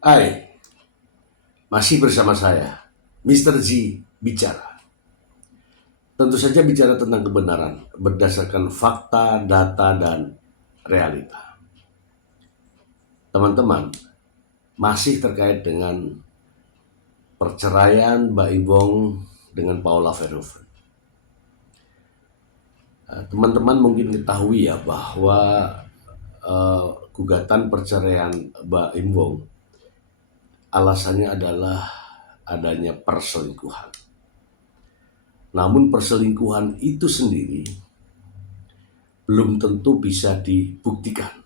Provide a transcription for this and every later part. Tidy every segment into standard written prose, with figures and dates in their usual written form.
Hai, masih bersama saya, Mr. Z bicara. Tentu saja bicara tentang kebenaran berdasarkan fakta, data, dan realita. Teman-teman, masih terkait dengan perceraian Mbak Ibong dengan Paula Verhoeven. Teman-teman mungkin ketahui ya bahwa gugatan perceraian Mbak Ibong alasannya adalah adanya perselingkuhan. Namun perselingkuhan itu sendiri belum tentu bisa dibuktikan.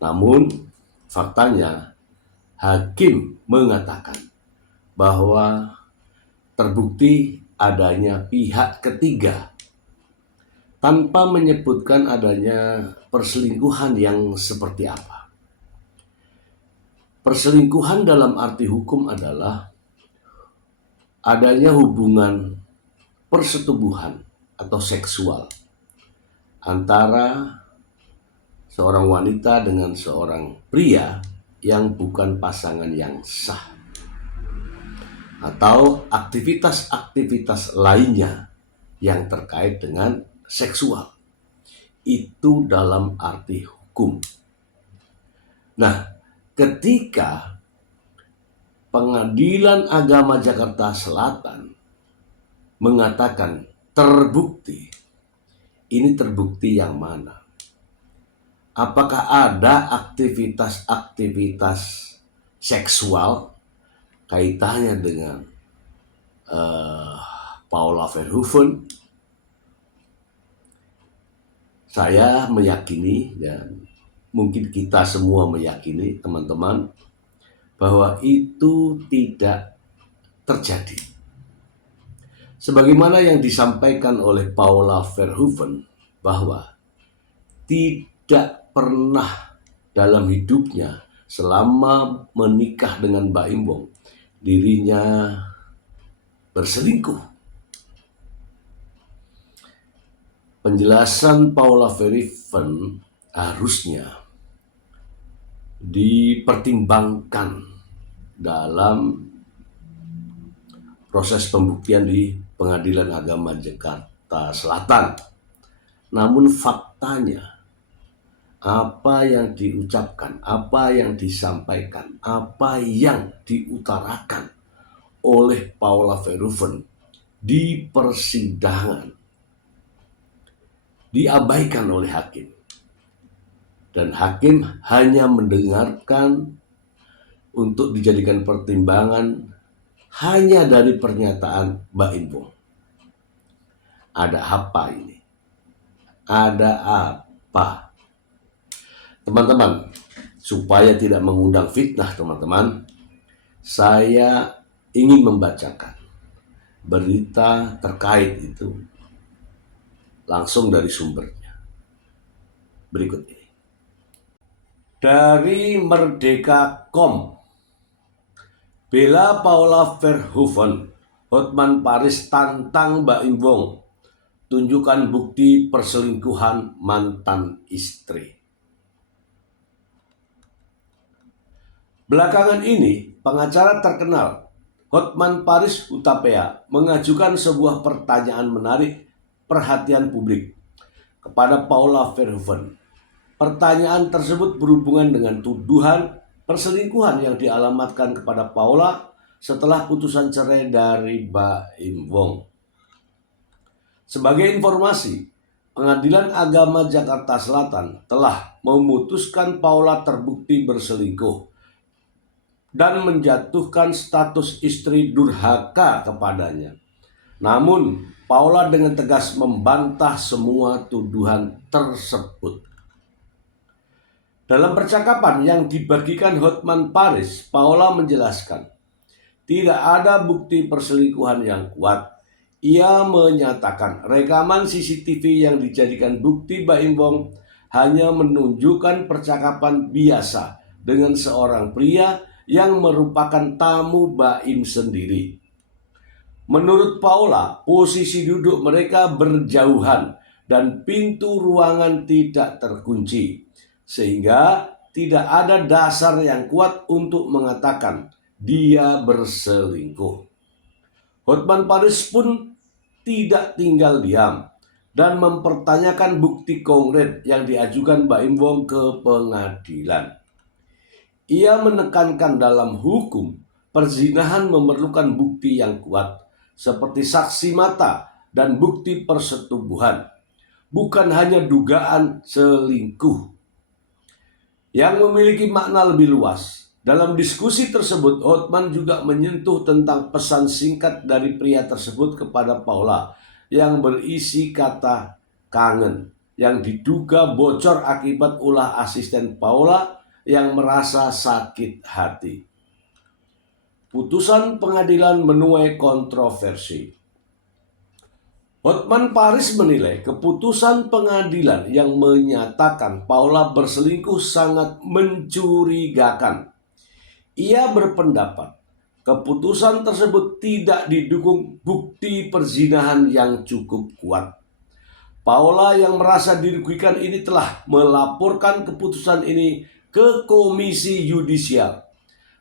Namun faktanya hakim mengatakan bahwa terbukti adanya pihak ketiga tanpa menyebutkan adanya perselingkuhan yang seperti apa. Perselingkuhan dalam arti hukum adalah adanya hubungan persetubuhan atau seksual antara seorang wanita dengan seorang pria yang bukan pasangan yang sah, atau aktivitas-aktivitas lainnya yang terkait dengan seksual. Itu dalam arti hukum. Nah, ketika Pengadilan Agama Jakarta Selatan mengatakan terbukti, ini terbukti yang mana? Apakah ada aktivitas-aktivitas seksual kaitannya dengan Paula Verhoeven? Saya meyakini dan mungkin kita semua meyakini, teman-teman, bahwa itu tidak terjadi. Sebagaimana yang disampaikan oleh Paula Verhoeven bahwa tidak pernah dalam hidupnya selama menikah dengan Mbak Imbong dirinya berselingkuh. Penjelasan Paula Verhoeven harusnya dipertimbangkan dalam proses pembuktian di Pengadilan Agama Jakarta Selatan. Namun faktanya, apa yang diucapkan, apa yang disampaikan, apa yang diutarakan oleh Paula Verhoeven di persidangan diabaikan oleh hakim. Dan hakim hanya mendengarkan untuk dijadikan pertimbangan hanya dari pernyataan Mbak Imbong. Ada apa ini? Ada apa? Teman-teman, supaya tidak mengundang fitnah teman-teman, saya ingin membacakan berita terkait itu langsung dari sumbernya. Berikut ini. Dari Merdeka.com, bela Paula Verhoeven, Hotman Paris tantang Mbak Imbong, tunjukkan bukti perselingkuhan mantan istri. Belakangan ini, pengacara terkenal Hotman Paris Hutapea mengajukan sebuah pertanyaan menarik perhatian publik kepada Paula Verhoeven. Pertanyaan tersebut berhubungan dengan tuduhan perselingkuhan yang dialamatkan kepada Paula setelah putusan cerai dari Mbak Imbong. Sebagai informasi, Pengadilan Agama Jakarta Selatan telah memutuskan Paula terbukti berselingkuh dan menjatuhkan status istri durhaka kepadanya. Namun, Paula dengan tegas membantah semua tuduhan tersebut. Dalam percakapan yang dibagikan Hotman Paris, Paula menjelaskan, tidak ada bukti perselingkuhan yang kuat. Ia menyatakan rekaman CCTV yang dijadikan bukti Mbak Imbong hanya menunjukkan percakapan biasa dengan seorang pria yang merupakan tamu Baim sendiri. Menurut Paula, posisi duduk mereka berjauhan dan pintu ruangan tidak terkunci, sehingga tidak ada dasar yang kuat untuk mengatakan dia berselingkuh. Hotman Paris pun tidak tinggal diam dan mempertanyakan bukti konkret yang diajukan Baim Wong ke pengadilan. Ia menekankan dalam hukum, perzinahan memerlukan bukti yang kuat, seperti saksi mata dan bukti persetubuhan, bukan hanya dugaan selingkuh yang memiliki makna lebih luas. Dalam diskusi tersebut, Hotman juga menyentuh tentang pesan singkat dari pria tersebut kepada Paula yang berisi kata kangen, yang diduga bocor akibat ulah asisten Paula yang merasa sakit hati. Putusan pengadilan menuai kontroversi. Hotman Paris menilai keputusan pengadilan yang menyatakan Paula berselingkuh sangat mencurigakan. Ia berpendapat keputusan tersebut tidak didukung bukti perzinahan yang cukup kuat. Paula yang merasa dirugikan ini telah melaporkan keputusan ini ke Komisi Yudisial.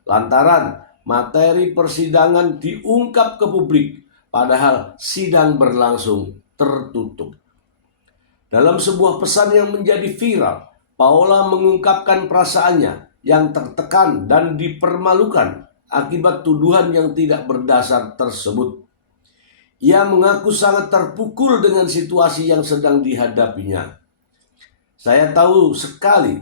Lantaran materi persidangan diungkap ke publik, padahal sidang berlangsung tertutup. Dalam sebuah pesan yang menjadi viral, Paula mengungkapkan perasaannya yang tertekan dan dipermalukan akibat tuduhan yang tidak berdasar tersebut. Ia mengaku sangat terpukul dengan situasi yang sedang dihadapinya. Saya tahu sekali,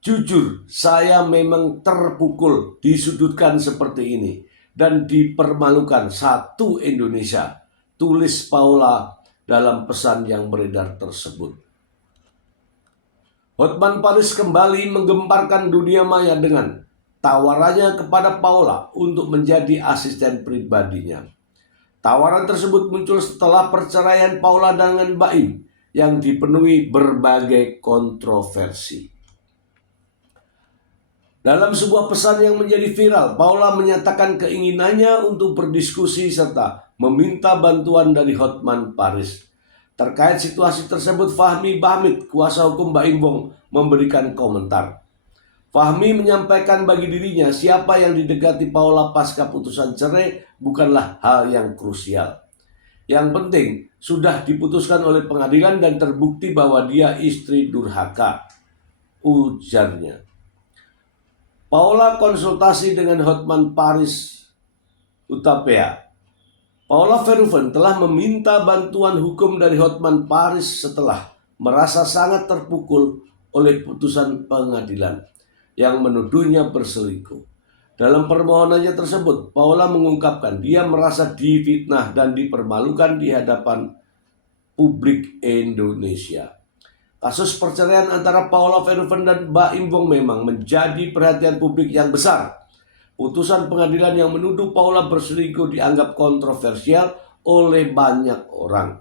jujur saya memang terpukul, disudutkan seperti ini, dan dipermalukan satu Indonesia, tulis Paula dalam pesan yang beredar tersebut. Hotman Paris kembali menggemparkan dunia maya dengan tawarannya kepada Paula untuk menjadi asisten pribadinya. Tawaran tersebut muncul setelah perceraian Paula dengan Baim yang dipenuhi berbagai kontroversi. Dalam sebuah pesan yang menjadi viral, Paula menyatakan keinginannya untuk berdiskusi serta meminta bantuan dari Hotman Paris. Terkait situasi tersebut, Fahmi Bahmid, kuasa hukum Baim Wong, memberikan komentar. Fahmi menyampaikan bagi dirinya siapa yang didekati Paula pasca putusan cerai bukanlah hal yang krusial. Yang penting sudah diputuskan oleh pengadilan dan terbukti bahwa dia istri durhaka, ujarnya. Paula konsultasi dengan Hotman Paris Hutapea. Paula Verhoeven telah meminta bantuan hukum dari Hotman Paris setelah merasa sangat terpukul oleh putusan pengadilan yang menuduhnya berselingkuh. Dalam permohonannya tersebut, Paula mengungkapkan dia merasa difitnah dan dipermalukan di hadapan publik Indonesia. Kasus perceraian antara Paula Verhoeven dan Baim Wong memang menjadi perhatian publik yang besar. Putusan pengadilan yang menuduh Paula berselingkuh dianggap kontroversial oleh banyak orang.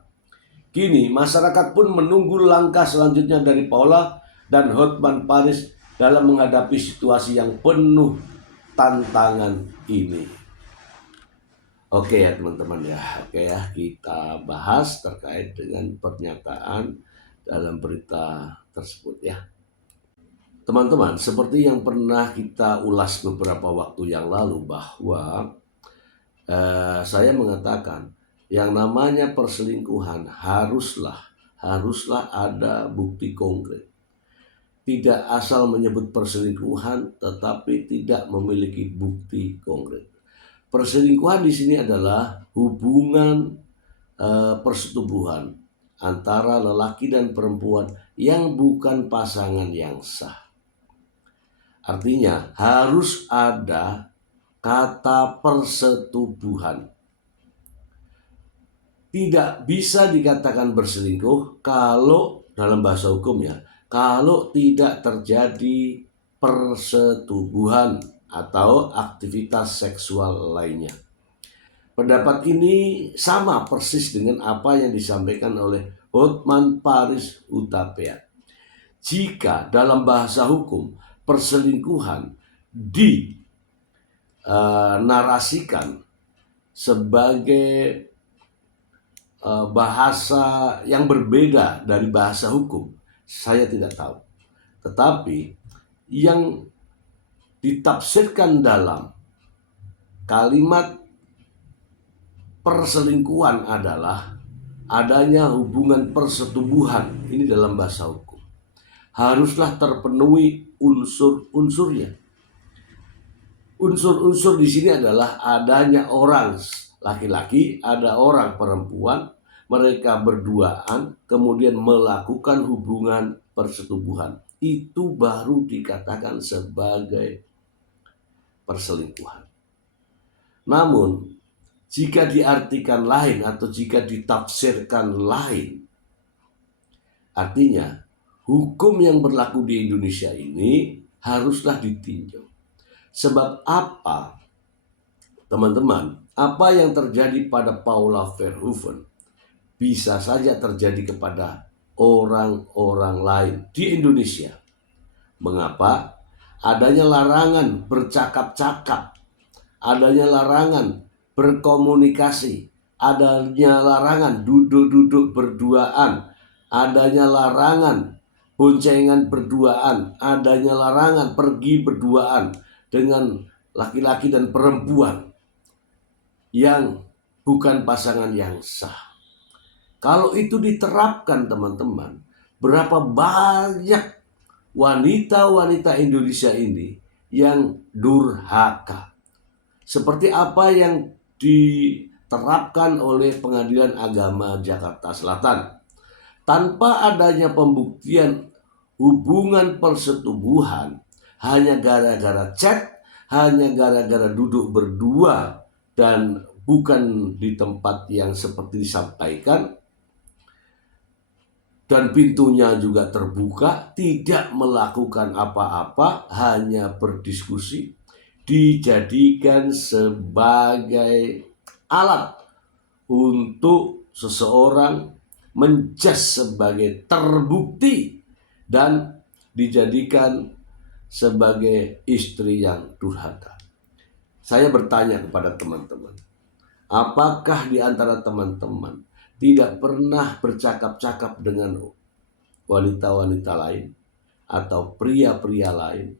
Kini masyarakat pun menunggu langkah selanjutnya dari Paula dan Hotman Paris dalam menghadapi situasi yang penuh tantangan ini. Oke ya teman-teman ya, kita bahas terkait dengan pernyataan dalam berita tersebut ya. Teman-teman, seperti yang pernah kita ulas beberapa waktu yang lalu bahwa saya mengatakan yang namanya perselingkuhan haruslah ada bukti konkret. Tidak asal menyebut perselingkuhan tetapi tidak memiliki bukti konkret. Perselingkuhan di sini adalah hubungan persetubuhan antara lelaki dan perempuan yang bukan pasangan yang sah. Artinya harus ada kata persetubuhan. Tidak bisa dikatakan berselingkuh kalau dalam bahasa hukumnya kalau tidak terjadi persetubuhan atau aktivitas seksual lainnya. Pendapat ini sama persis dengan apa yang disampaikan oleh Hotman Paris Hutapea. Jika dalam bahasa hukum perselingkuhan dinarasikan sebagai bahasa yang berbeda dari bahasa hukum, saya tidak tahu. Tetapi yang ditafsirkan dalam kalimat perselingkuhan adalah adanya hubungan persetubuhan. Ini dalam bahasa hukum. Haruslah terpenuhi unsur-unsurnya. Unsur-unsur di sini adalah adanya orang laki-laki, ada orang perempuan, mereka berduaan, kemudian melakukan hubungan persetubuhan. Itu baru dikatakan sebagai perselingkuhan. Namun, jika diartikan lain atau jika ditafsirkan lain, artinya hukum yang berlaku di Indonesia ini haruslah ditinjau. Sebab apa, teman-teman? Apa yang terjadi pada Paula Verhoeven bisa saja terjadi kepada orang-orang lain di Indonesia. Mengapa? Adanya larangan bercakap-cakap, adanya larangan berkomunikasi, adanya larangan duduk-duduk berduaan, adanya larangan boncengan berduaan, adanya larangan pergi berduaan dengan laki-laki dan perempuan yang bukan pasangan yang sah. Kalau itu diterapkan, teman-teman, berapa banyak wanita-wanita Indonesia ini yang durhaka. Seperti apa yang diterapkan oleh Pengadilan Agama Jakarta Selatan. Tanpa adanya pembuktian hubungan persetubuhan, hanya gara-gara chat, hanya gara-gara duduk berdua dan bukan di tempat yang seperti disampaikan, dan pintunya juga terbuka, tidak melakukan apa-apa, hanya berdiskusi, dijadikan sebagai alat untuk seseorang menjas sebagai terbukti dan dijadikan sebagai istri yang durhaka. Saya bertanya kepada teman-teman, apakah di antara teman-teman tidak pernah bercakap-cakap dengan wanita-wanita lain atau pria-pria lain?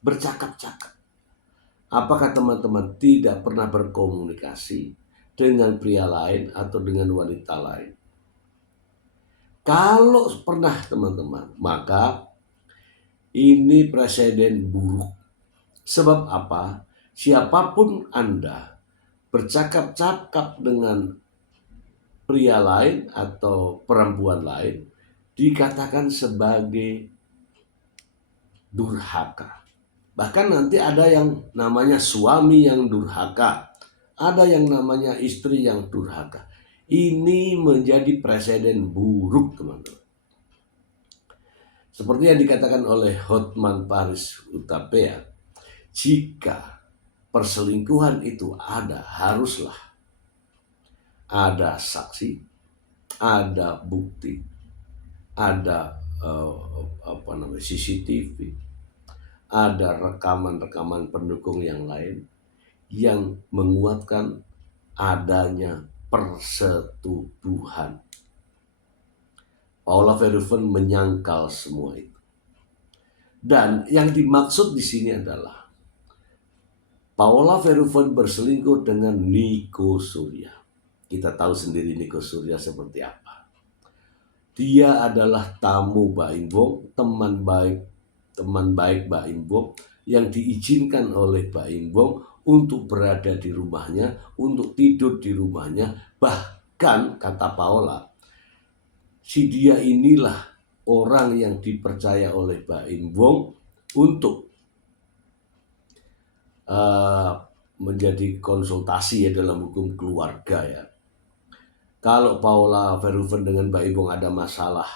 Bercakap-cakap. Apakah teman-teman tidak pernah berkomunikasi dengan pria lain atau dengan wanita lain? Kalau pernah, teman-teman, maka ini presiden buruk. Sebab apa? Siapapun Anda bercakap-cakap dengan pria lain atau perempuan lain dikatakan sebagai durhaka. Bahkan nanti ada yang namanya suami yang durhaka, ada yang namanya istri yang durhaka. Ini menjadi presiden buruk, teman-teman. Seperti yang dikatakan oleh Hotman Paris Hutapea, jika perselingkuhan itu ada, haruslah ada saksi, ada bukti, ada CCTV, ada rekaman-rekaman pendukung yang lain yang menguatkan adanya persetubuhan. Paula Verhoeven menyangkal semua itu. Dan yang dimaksud di sini adalah Paula Verhoeven berselingkuh dengan Nico Surya. Kita tahu sendiri Nico Surya seperti apa. Dia adalah tamu Mbak Imbong, teman baik Mbak Imbong yang diizinkan oleh Mbak Imbong untuk berada di rumahnya, untuk tidur di rumahnya. Bahkan kata Paula, si dia inilah orang yang dipercaya oleh Mbak Imbong untuk menjadi konsultasi ya dalam hukum keluarga ya. Kalau Paula Verhoeven dengan Mbak Imbong ada masalah,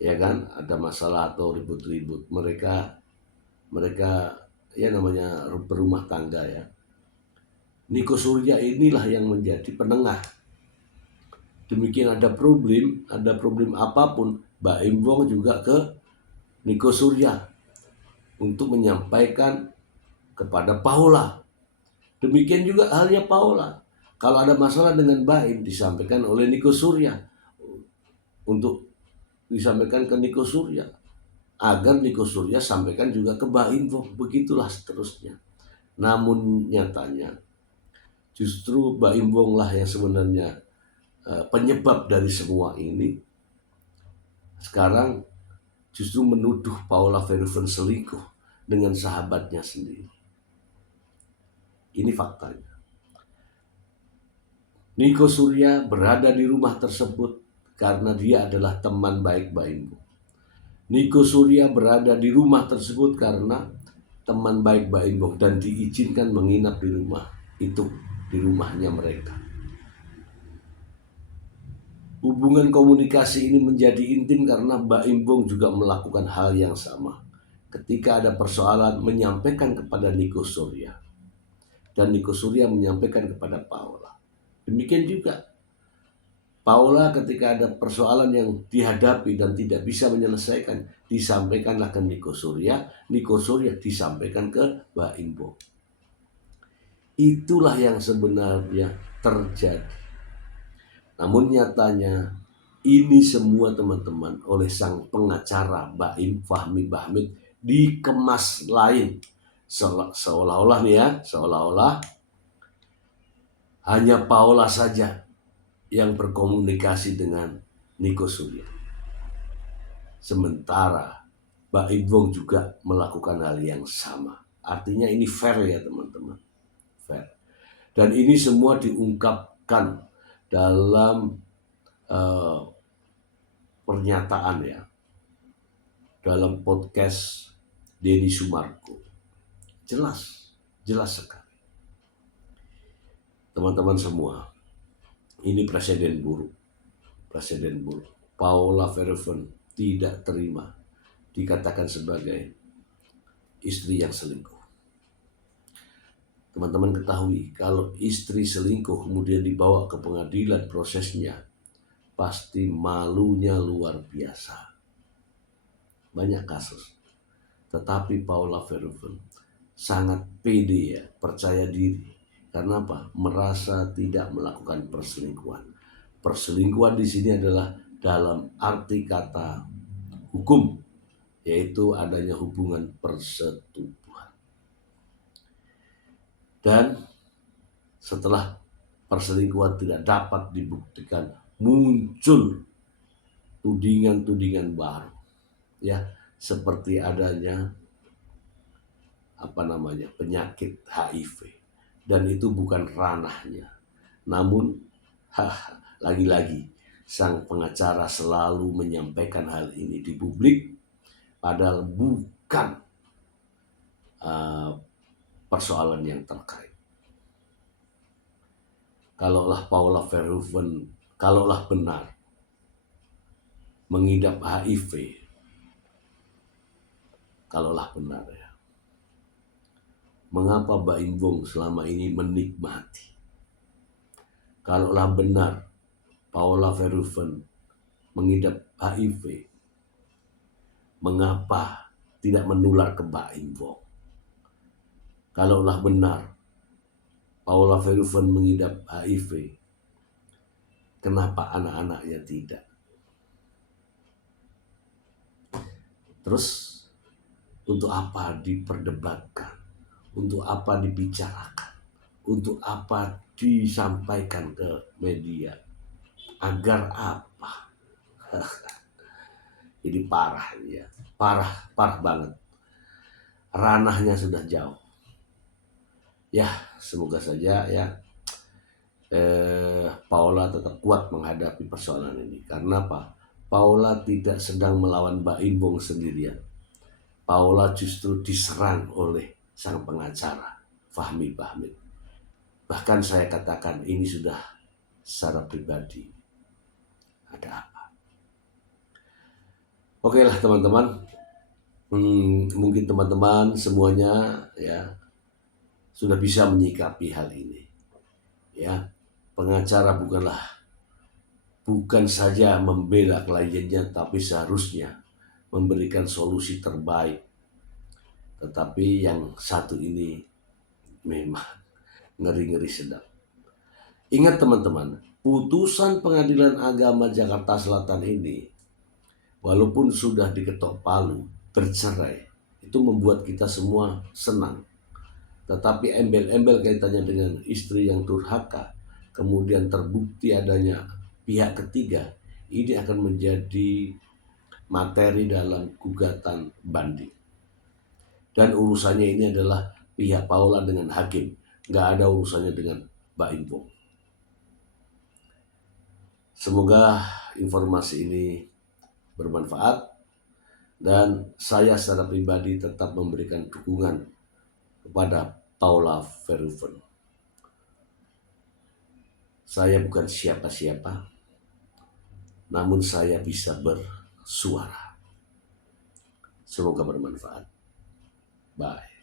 ya kan, ada masalah atau ribut-ribut, mereka ya namanya berumah tangga ya. Nico Surya inilah yang menjadi penengah. Demikian ada problem apapun, Mbak Imbong juga ke Nico Surya untuk menyampaikan kepada Paula. Demikian juga halnya Paula. Kalau ada masalah dengan Mbak Im, disampaikan oleh Nico Surya untuk disampaikan ke Nico Surya. agar Niko Surya sampaikan juga ke Mbak Info, begitulah seterusnya. Namun nyatanya justru Mbak Imbong lah yang sebenarnya penyebab dari semua ini. Sekarang justru menuduh Paula Verhoeven selingkuh dengan sahabatnya sendiri. Ini faktanya. Niko Surya berada di rumah tersebut karena dia adalah teman baik Mbak Imbong. Niko Surya berada di rumah tersebut karena teman baik Mbak Imbong dan diizinkan menginap di rumah itu, di rumahnya mereka. Hubungan komunikasi ini menjadi intim karena Mbak Imbong juga melakukan hal yang sama. Ketika ada persoalan menyampaikan kepada Niko Surya dan Niko Surya menyampaikan kepada Paula. Demikian juga Paula ketika ada persoalan yang dihadapi dan tidak bisa menyelesaikan, disampaikanlah ke Niko Surya disampaikan ke Mbak Imbong. Itulah yang sebenarnya terjadi. Namun nyatanya ini semua teman-teman oleh sang pengacara Baim Fahmi Bahmid dikemas lain. Seolah-olah nih ya, seolah-olah hanya Paula saja yang berkomunikasi dengan Niko Surya. Sementara Mbak Imbong juga melakukan hal yang sama. Artinya ini fair ya teman-teman. Fair. Dan ini semua diungkapkan dalam pernyataan ya, dalam podcast Deddy Sumarko. Jelas sekali. Teman-teman semua, ini presiden buruk. Paula Verhoeven tidak terima dikatakan sebagai istri yang selingkuh. Teman-teman ketahui, kalau istri selingkuh kemudian dibawa ke pengadilan prosesnya, pasti malunya luar biasa. Banyak kasus. Tetapi Paula Verhoeven sangat pede ya, percaya diri. Karena apa? Merasa tidak melakukan perselingkuhan. Perselingkuhan di sini adalah dalam arti kata hukum, yaitu adanya hubungan persetubuhan. Dan setelah perselingkuhan tidak dapat dibuktikan, muncul tudingan-tudingan baru, ya, seperti adanya penyakit HIV, dan itu bukan ranahnya. Namun lagi-lagi sang pengacara selalu menyampaikan hal ini di publik, padahal bukan persoalan yang terkait. Kalaulah Paula Verhoeven, kalaulah benar mengidap HIV, kalaulah benar ya, mengapa Mbak Imbong selama ini menikmati? Kalaulah benar Paula Verhoeven mengidap HIV, mengapa tidak menular ke Mbak Imbong? Kalaulah benar Paula Verhoeven mengidap HIV, kenapa anak-anaknya tidak? Terus untuk apa diperdebatkan? Untuk apa dibicarakan? Untuk apa disampaikan ke media? Agar apa? Ini parah ya, parah banget. Ranahnya sudah jauh. Ya, semoga saja ya Paula tetap kuat menghadapi persoalan ini. Karena apa? Paula tidak sedang melawan Mbak Imbong sendirian. Paula justru diserang oleh sang pengacara Fahmi Bahmid. Bahkan saya katakan ini sudah secara pribadi. Ada apa? Oke lah teman-teman. Mungkin teman-teman semuanya ya sudah bisa menyikapi hal ini. Ya, pengacara bukan saja membela kliennya, tapi seharusnya memberikan solusi terbaik. Tetapi yang satu ini memang ngeri-ngeri sedap. Ingat teman-teman, putusan Pengadilan Agama Jakarta Selatan ini walaupun sudah diketok palu, bercerai. Itu membuat kita semua senang. Tetapi embel-embel kaitannya dengan istri yang durhaka, kemudian terbukti adanya pihak ketiga, ini akan menjadi materi dalam gugatan banding. Dan urusannya ini adalah pihak Paula dengan hakim, nggak ada urusannya dengan Mbak Impong. Semoga informasi ini bermanfaat dan saya secara pribadi tetap memberikan dukungan kepada Paula Verhoeven. Saya bukan siapa-siapa, namun saya bisa bersuara. Semoga bermanfaat. Bye.